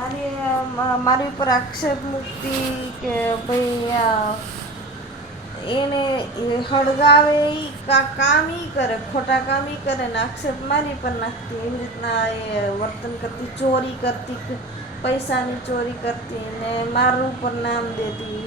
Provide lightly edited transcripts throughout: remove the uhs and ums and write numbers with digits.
મારી ઉપર આક્ષેપ મૂકતી કે ભાઈ એને હળગાવે કામ કરે, ખોટા કામ કરે ને આક્ષેપ મારી પર નાખતી. એવી રીતના એ વર્તન કરતી, ચોરી કરતી, પૈસાની ચોરી કરતી ને મારું ઉપર નામ દેતી.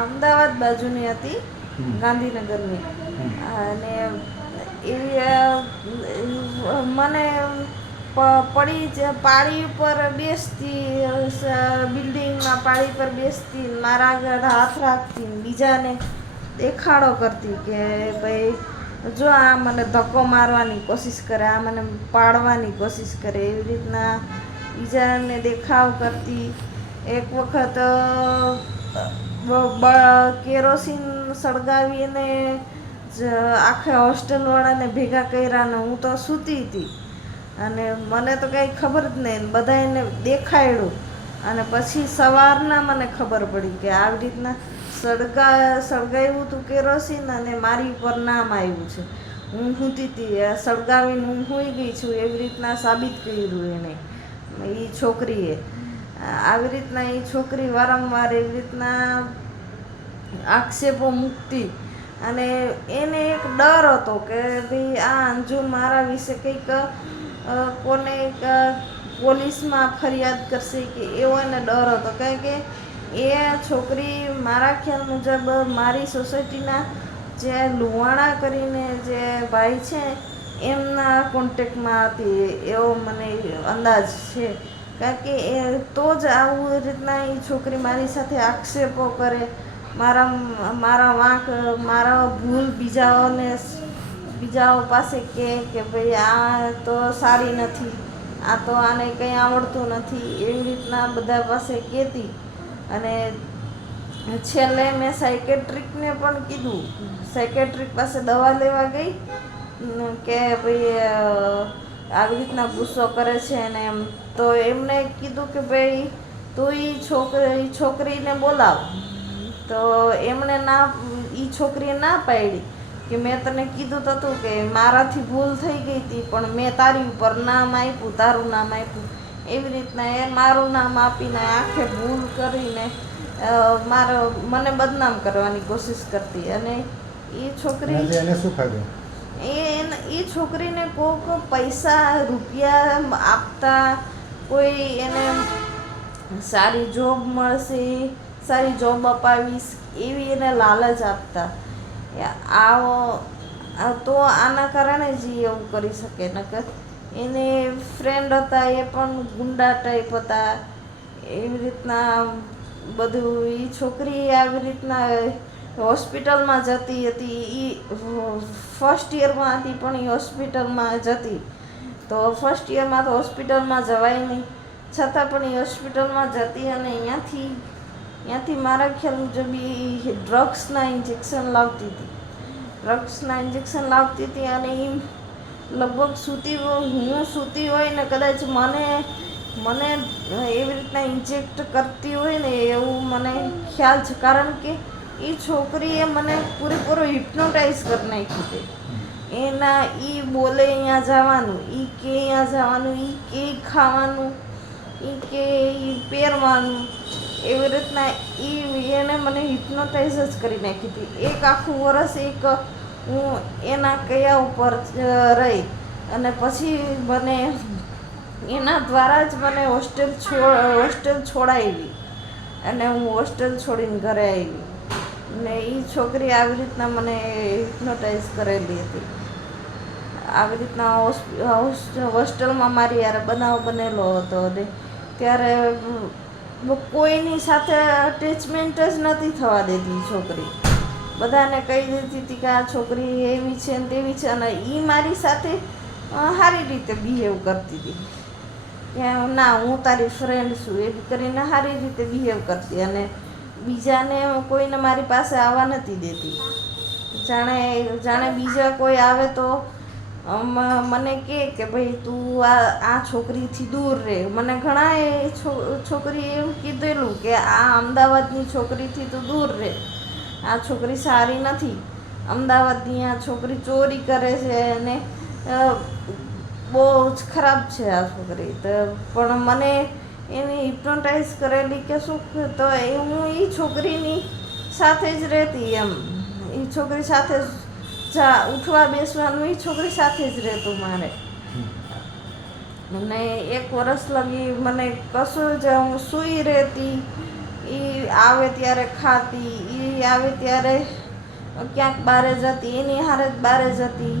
અમદાવાદ બાજુની હતી, ગાંધીનગરની. અને એવી મને પાળી ઉપર બેસતી, બિલ્ડિંગમાં પાળી પર બેસતી, મારા આગળ હાથ રાખતી, બીજાને દેખાડો કરતી કે ભાઈ જો આ મને ધક્કો મારવાની કોશિશ કરે, આ મને પાડવાની કોશિશ કરે. એવી રીતના બીજાને દેખાવ કરતી. એક વખત કેરોસીન સળગાવીને આખા હોસ્ટેલવાળાને ભેગા કર્યા ને હું તો સૂતી હતી અને મને તો કંઈ ખબર જ નહીં. બધાને દેખાડ્યું અને પછી સવારના મને ખબર પડી કે આવી રીતના સળગાવ્યું હતું કેરોસીન અને મારી ઉપર નામ આવ્યું છે. હું સૂતી હતી, સળગાવીને હું સૂઈ ગઈ છું એવી રીતના સાબિત કર્યું એને, એ છોકરીએ. આવી રીતના એ છોકરી વારંવાર એવી રીતના આક્ષેપો મૂકતી. અને એને એક ડર હતો કે ભાઈ આ અંજુ મારા વિશે કંઈક કોને પોલીસમાં ફરિયાદ કરશે કે એવો એને ડર હતો. કારણ કે એ છોકરી મારા ખ્યાલ મુજબ મારી સોસાયટીના જે લુવાણા કરીને જે ભાઈ છે એમના કોન્ટેક્ટમાં હતી એવો મને અંદાજ છે. કારણ કે એ તો જ આવું રીતના એ છોકરી મારી સાથે આક્ષેપો કરે, મારા વાંક, મારા ભૂલ બીજાઓ પાસે કે ભાઈ આ તો સારી નથી, આ તો આને કંઈ આવડતું નથી, એવી રીતના બધા પાસે કહેતી. અને છેલ્લે મેં સાયકેટ્રિકને પણ કીધું, સાયકેટ્રિક પાસે દવા લેવા ગઈ કે ભાઈ આવી રીતના ગુસ્સો કરે છે ને એમ. તો એમને કીધું કે ભાઈ તું એ છોકરીને બોલાવ. તો એમણે એ છોકરીએ ના પાડી કે મેં તને કીધું તો હતું કે મારાથી ભૂલ થઈ ગઈ હતી પણ મેં તારી ઉપર નામ આપ્યું, તારું નામ આપ્યું. એવી રીતના એ મારું નામ આપીને આંખે ભૂલ કરીને મને બદનામ કરવાની કોશિશ કરતી. અને એ છોકરી એ છોકરીને કોઈક પૈસા રૂપિયા આપતા, કોઈ એને સારી જોબ મળશે, સારી જોબ અપાવીશ એવી એને લાલચ આપતા. તો આના કારણે જ એવું કરી શકે. નકર એને ફ્રેન્ડ હતા એ પણ ગુંડા ટાઈપ હતા. એવી રીતના બધું એ છોકરી આવી રીતના હોસ્પિટલમાં જતી હતી. એ ફર્સ્ટ યરમાં હતી પણ એ હોસ્પિટલમાં જતી. તો ફર્સ્ટ યરમાં તો હોસ્પિટલમાં જવાય નહીં, છતાં પણ એ હોસ્પિટલમાં જતી અને ત્યાંથી મારા ખ્યાલ મુજબ એ ડ્રગ્સના ઇન્જેક્શન લાવતી હતી. અને એ લગભગ હું સૂતી હોય ને કદાચ મને એવી રીતના ઇન્જેક્ટ કરતી હોય ને એવું મને ખ્યાલ છે. કારણ કે એ છોકરીએ મને પૂરેપૂરો હિપ્નોટાઇઝ કરી નાખી હતી. એના એ બોલે અહીંયા જવાનું, એ કે અહીંયા જવાનું, એ કે ખાવાનું, એ કે પહેરવાનું, એવી રીતના એને મને હિપ્નોટાઇઝ જ કરી નાખી હતી. એક આખું વર્ષ હું એના કયા ઉપર રહી અને પછી મને એના દ્વારા જ મને હોસ્ટેલ છોડાવી અને હું હોસ્ટેલ છોડીને ઘરે આવી. ને એ છોકરી આવી રીતના મને હિપ્નોટાઇઝ કરેલી હતી. આવી રીતના હોસ્ટેલમાં મારી યાર બનાવ બનેલો હતો. અને ત્યારે કોઈની સાથે અટેચમેન્ટ જ નથી થવા દેતી છોકરી. બધાને કહી દેતી હતી કે આ છોકરી એવી છે ને તેવી છે. અને એ મારી સાથે સારી રીતે બિહેવ કરતી હતી કે ના હું તારી ફ્રેન્ડ છું એવી કરીને સારી રીતે બિહેવ કરતી. અને બીજાને કોઈને મારી પાસે આવવા નથી દેતી. જાણે બીજા કોઈ આવે તો મને કે ભાઈ તું આ છોકરીથી દૂર રહે. મને ઘણા છોકરીએ એમ કીધેલું કે આ અમદાવાદની છોકરીથી તું દૂર રહે, આ છોકરી સારી નથી, અમદાવાદની આ છોકરી ચોરી કરે છે અને બહુ જ ખરાબ છે આ છોકરી. તો પણ મને એની હિપ્નોટાઇઝ કરેલી કે શું, તો હું એ છોકરીની સાથે જ રહેતી એમ. એ છોકરી સાથે ઉઠવા બેસવાનું એ છોકરી સાથે જ રહેતું મારે. અને 1 વર્ષ લગી મને કશું જ, હું સૂઈ રહેતી, એ આવે ત્યારે ખાતી, એ આવે ત્યારે ક્યાંક બહાર જતી, એની હારે જ બહાર જતી,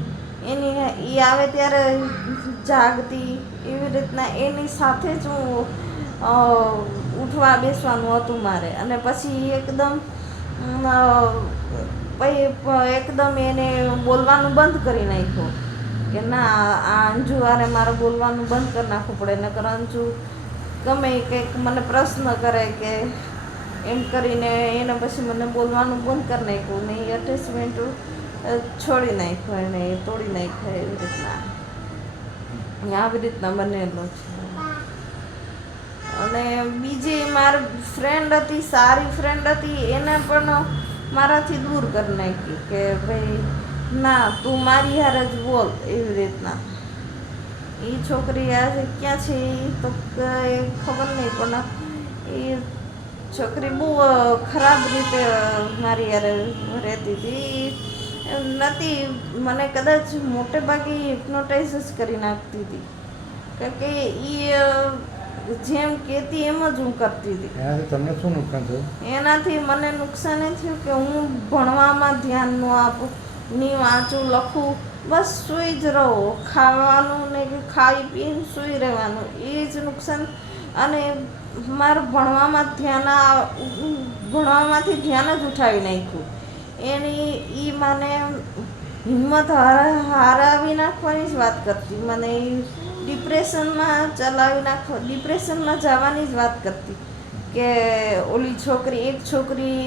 એ આવે ત્યારે જાગતી. એવી રીતના એની સાથે જ હું ઉઠવા બેસવાનું હતું મારે. અને પછી એકદમ એને બોલવાનું બંધ કરી નાખ્યું કે ના, આ અંજુ હારે મારે બોલવાનું બંધ કરી નાખવું પડે, નકર અંજુ ગમે કંઈક મને પ્રશ્ન કરે કે એમ કરીને એને પછી મને બોલવાનું બંધ કરી નાખ્યું ને એ અટેચમેન્ટ છોડી નાખ્યો, એને તોડી નાખ્યો. એવી રીતના આવી રીતના બનેલો છે. અને બીજી મારી ફ્રેન્ડ હતી, સારી ફ્રેન્ડ હતી, એને પણ મારાથી દૂર કરી નાખી કે ભાઈ ના, તું મારી હારે જ બોલ. એવી રીતના એ છોકરી આજે ક્યાં છે એ તો ખબર નહીં, પણ એ છોકરી બહુ ખરાબ રીતે મારી હારે રહેતી હતી. નથી, મને કદાચ મોટે ભાગે હિપ્નોટાઇઝ જ કરી નાખતી હતી, કારણ કે એ જેમ કહેતી એમ જ હું કરતી હતી. તમને શું નુકસાન થયું? એનાથી મને નુકસાન એ થયું કે હું ભણવામાં ધ્યાન ન આપું, નહીં વાંચું, લખું, બસ સૂઈ જ રહો. ખાવાનું ને ખાઈ પીને સૂઈ રહેવાનું, એ જ નુકસાન. અને મારું ભણવામાંથી ધ્યાન જ ઉઠાવી નાખ્યું. એ મને હિંમત હારાવી નાખવાની જ વાત કરતી, મને ડિપ્રેશનમાં ડિપ્રેશનમાં જવાની જ વાત કરતી કે ઓલી છોકરી, એક છોકરી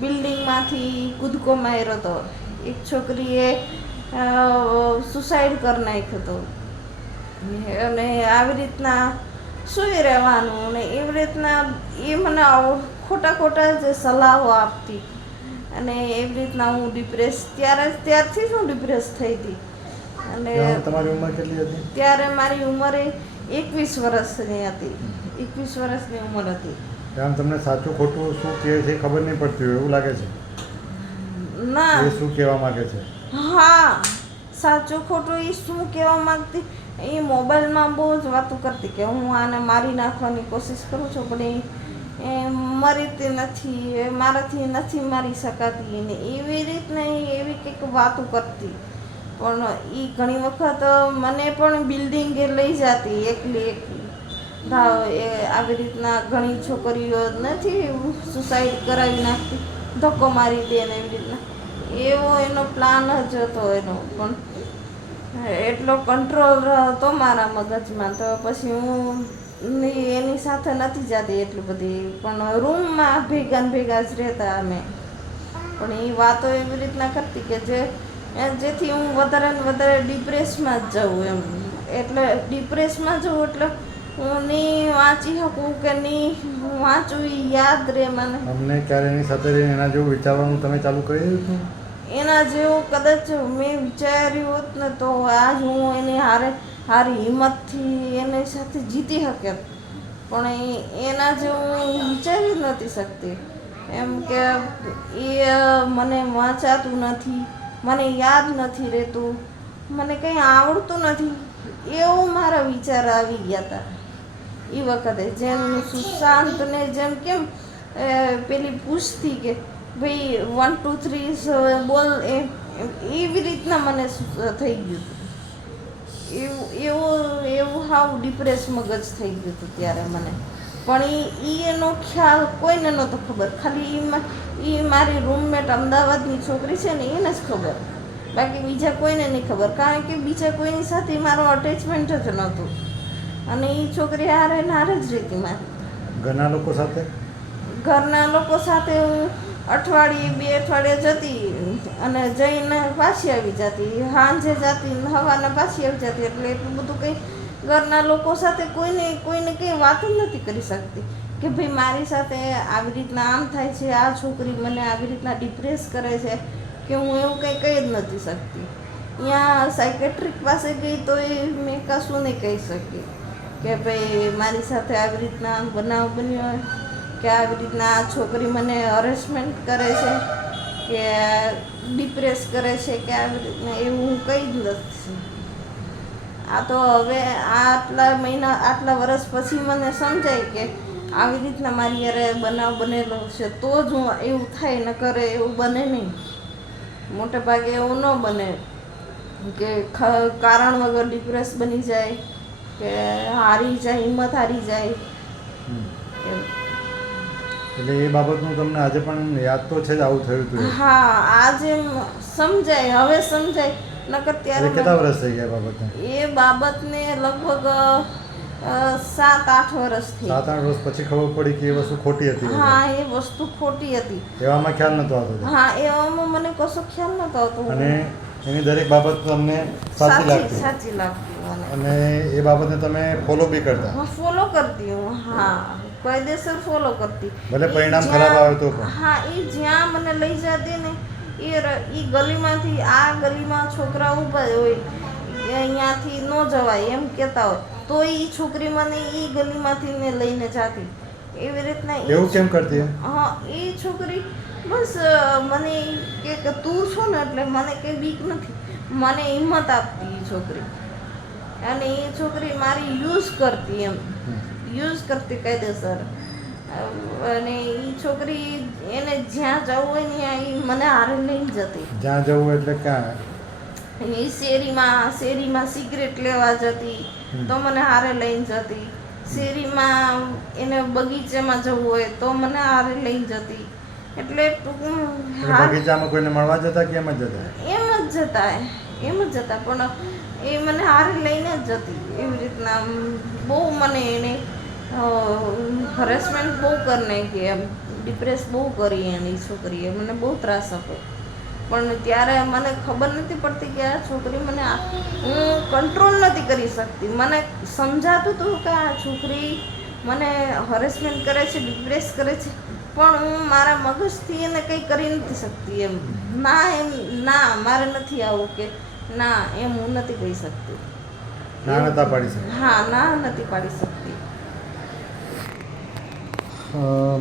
બિલ્ડિંગમાંથી કૂદકો માર્યો હતો, એક છોકરીએ સુસાઇડ કરી નાખ્યો હતો. અને આવી રીતના સૂઈ રહેવાનું ને એવી રીતના એ મને ખોટા જે સલાહો આપતી. અને એવી રીતના હું ત્યારથી જ હું ડિપ્રેસ થઈ હતી. અને તમારી ઉંમર કેટલી હતી ત્યારે? મારી ઉંમરે 21 વર્ષની હતી. 21 વર્ષની ઉંમર હતી. આમ તમને સાચું ખોટું શું કહે છે ખબર નહીં પડતી હોય એવું લાગે છે? ના, એ શું કહેવા માંગે છે? હા, સાચું ખોટું એ શું કહેવા માંગતી, એ મોબાઈલમાં બહુ જ વાતો કરતી કે હું આને મારી નાખવાની કોશિશ કરું છું, પણ એ મરીતી નથી, મારાથી નથી મારી શકાતી ને એવી રીતના એવી કંઈક વાતો કરતી. પણ એ ઘણી વખત મને પણ બિલ્ડિંગે લઈ જતી એકલી. આવી રીતના ઘણી છોકરીઓ નથી સુસાઇડ કરાવી નાખતી, ધક્કો મારી દે ને એવી રીતના. એવો એનો પ્લાન જ હતો એનો. પણ એટલો કંટ્રોલ હતો મારા મગજમાં, તો પછી હું એની સાથે નથી જતી એટલી બધી. પણ રૂમમાં ભેગા જ રહેતા અમે. પણ એ વાતો એવી રીતના કરતી કે જેથી હું વધારે ને વધારે ડિપ્રેસમાં જ જાઉં એમ. એટલે ડિપ્રેસમાં જાઉં એટલે હું નહીં વાંચી શકું કે નહીં વાંચું, એ યાદ રહે મને. અમને ક્યારે એની સાથે રહીને એના જેવું વિચારવાનું તમે ચાલુ કરી દીધું? એના જેવું કદાચ મેં વિચાર્યું હોત ને તો આજ હું એની હારી હિંમતથી એની સાથે જીતી શકે. પણ એના જેવું હું વિચારી જ નથી શકતી. એમ કે એ મને વાંચાતું નથી, મને યાદ નથી રહેતું, મને કંઈ આવડતું નથી, એવું મારા વિચાર આવી ગયા હતા એ વખતે. જેમ સુશાંતને જેમ કેમ પેલી પૂછતી કે ભાઈ 1 2 3 બોલ, એવી રીતના મને થઈ ગયું હતું. એવું હાવ ડિપ્રેસ મગજ થઈ ગયું હતું ત્યારે મને. પણ એનો ખ્યાલ કોઈને નહોતો ખબર, ખાલી એ મારી રૂમમેટ અમદાવાદની છોકરી છે ને એને જ ખબર, બાકી બીજા કોઈને નહીં ખબર. કારણ કે બીજા કોઈની સાથે મારો અટેચમેન્ટ જ નહોતું. અને એ છોકરી હારે જ રહેતી મારી. ઘરના લોકો સાથે હું અઠવાડિયે 2 અઠવાડિયે જતી અને જઈને પાછી આવી જતી, સાંજે જતી, સવારના પાછી આવી જતી. એટલે એટલું બધું કંઈ ઘરના લોકો સાથે કોઈને કંઈ વાત જ નથી કરી શકતી કે ભાઈ મારી સાથે આવી રીતના આમ થાય છે, આ છોકરી મને આવી રીતના ડિપ્રેસ કરે છે, કે હું એવું કંઈ કહી જ નથી શકતી. ત્યાં સાયકેટ્રિક પાસે ગઈ તો એ મેં કશું નહીં કહી શકી. કે ભાઈ મારી સાથે આવી રીતના બનાવ બન્યો હોય, કે આવી રીતના આ છોકરી મને હરેસમેન્ટ કરે છે, કે ડિપ્રેસ કરે છે, કે આવી રીતના, એવું હું કંઈ જ નથી. આ તો હવે આટલા વર્ષ પછી મને સમજાય કે આવી રીતના મારી યારે બનાવ બનેલો છે, તો જ હું એવું થાય, ન કરે એવું બને નહીં. મોટે ભાગે એવું ન બને કે કારણ વગર ડિપ્રેસ બની જાય, કે હારી જાય, હિંમત હારી જાય. એમ. એટલે એ બાબતનું તમને આજે પણ યાદ તો છે જ આવું થયું હતું એ? હા, આજે સમજાય, હવે સમજાય. નકર ત્યારે કેટલા વર્ષ થઈ ગયા બાબતને? એ બાબતને લગભગ 7-8 વર્ષ થઈ. 7-8 વર્ષ પછી ખબર પડી કે એ વસ્તુ ખોટી હતી? હા, એ વસ્તુ ખોટી હતી. એવામાં ખ્યાલ નતો આવતો? હા, એવામાં મને કશો ખ્યાલ નતો આવતો. અને એની દરેક બાબત તમને સાચી લાગતી? સાચી લાગતી મને. અને એ બાબતને તમે ફોલો બી કરતા? હા, ફોલો કરતી હું. હા, કાયદેસર ફોલો કરતી. ભલે પરિણામ ખરાબ આવે તો પણ? હા, એ જ્યાં મને લઈ જતી ને એ ગલીમાંથી, આ ગલીમાં છોકરા ઊભા હોય, અહીંયાથી ન જવાય એમ કહેતા હોય, તો એ છોકરી મને એ ગલીમાંથી ને લઈને જાતી. એવી રીતના. એવું કેમ કરતી? હા, એ છોકરી બસ મને કે તું છો ને એટલે મને કંઈ બીક નથી, મને હિંમત આપતી એ છોકરી. અને એ છોકરી મારી યુઝ કરતી, એમ યુઝ કરતી કાયદેસર. અને એ છોકરી એને જ્યાં જવું હોય ને ત્યાં એ મને હારે લઈને જતી. જ્યાં જવું એટલે ક્યાં? એ શેરીમાં સિગરેટ લેવા જતી તો મને હારે લઈને જતી. શેરીમાં એને બગીચામાં જવું હોય તો મને હારે લઈને જતી. એટલે બગીચામાં કોઈને મળવા જતા કે એમ જ જતા? એમ જ જતા પણ એ મને હારે લઈને જ જતી. એવી રીતના બહુ મને એને હરેસમેન્ટ બહુ કરી નાખી, એમ ડિપ્રેસ બહુ કરી એની છોકરીએ, મને બહુ ત્રાસ આપ્યો. પણ ત્યારે મને ખબર નથી પડતી કે આ છોકરી મને હું કંટ્રોલ નથી કરી શકતી. મને સમજાતું હતું કે આ છોકરી મને હરેસમેન્ટ કરે છે, ડિપ્રેસ કરે છે, પણ હું મારા મગજથી એને કંઈ કરી નથી શકતી. એમ ના મારે નથી આવું, કે ના એમ હું નથી કહી શકતી. ના નતા પાડી શકતી? હા, ના નથી પાડી શકતી.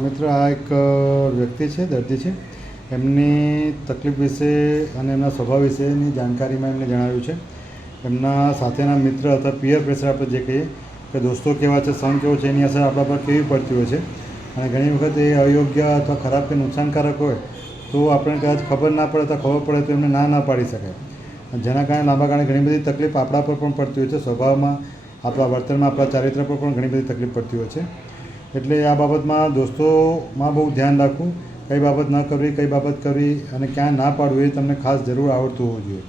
મિત્ર, આ એક વ્યક્તિ છે, દર્દી છે, એમની તકલીફ વિશે અને એમના સ્વભાવ વિશેની જાણકારીમાં એમને જણાવ્યું છે. એમના સાથેના મિત્ર અથવા પિયર પ્રેશર આપણે જે કહીએ કે દોસ્તો કેવા છે, સંગ કેવો છે, એની અસર આપણા પર કેવી પડતી હોય છે. અને ઘણી વખત એ અયોગ્ય અથવા ખરાબ કે નુકસાનકારક હોય તો આપણે કદાચ ખબર ના પડે તો ખબર પડે તો એમને ના પાડી શકાય. જેના કારણે લાંબા ગાળે ઘણી બધી તકલીફ આપણા પર પણ પડતી હોય છે. સ્વભાવમાં, આપણા વર્તનમાં, આપણા ચારિત્ર પર પણ ઘણી બધી તકલીફ પડતી હોય છે. એટલે આ બાબતમાં દોસ્તોમાં બહુ ધ્યાન રાખવું, કઈ બાબત ન કરવી, કઈ બાબત કરવી અને ક્યાં ના પાડવું એ તમને ખાસ જરૂર આવડતું હોવું જોઈએ.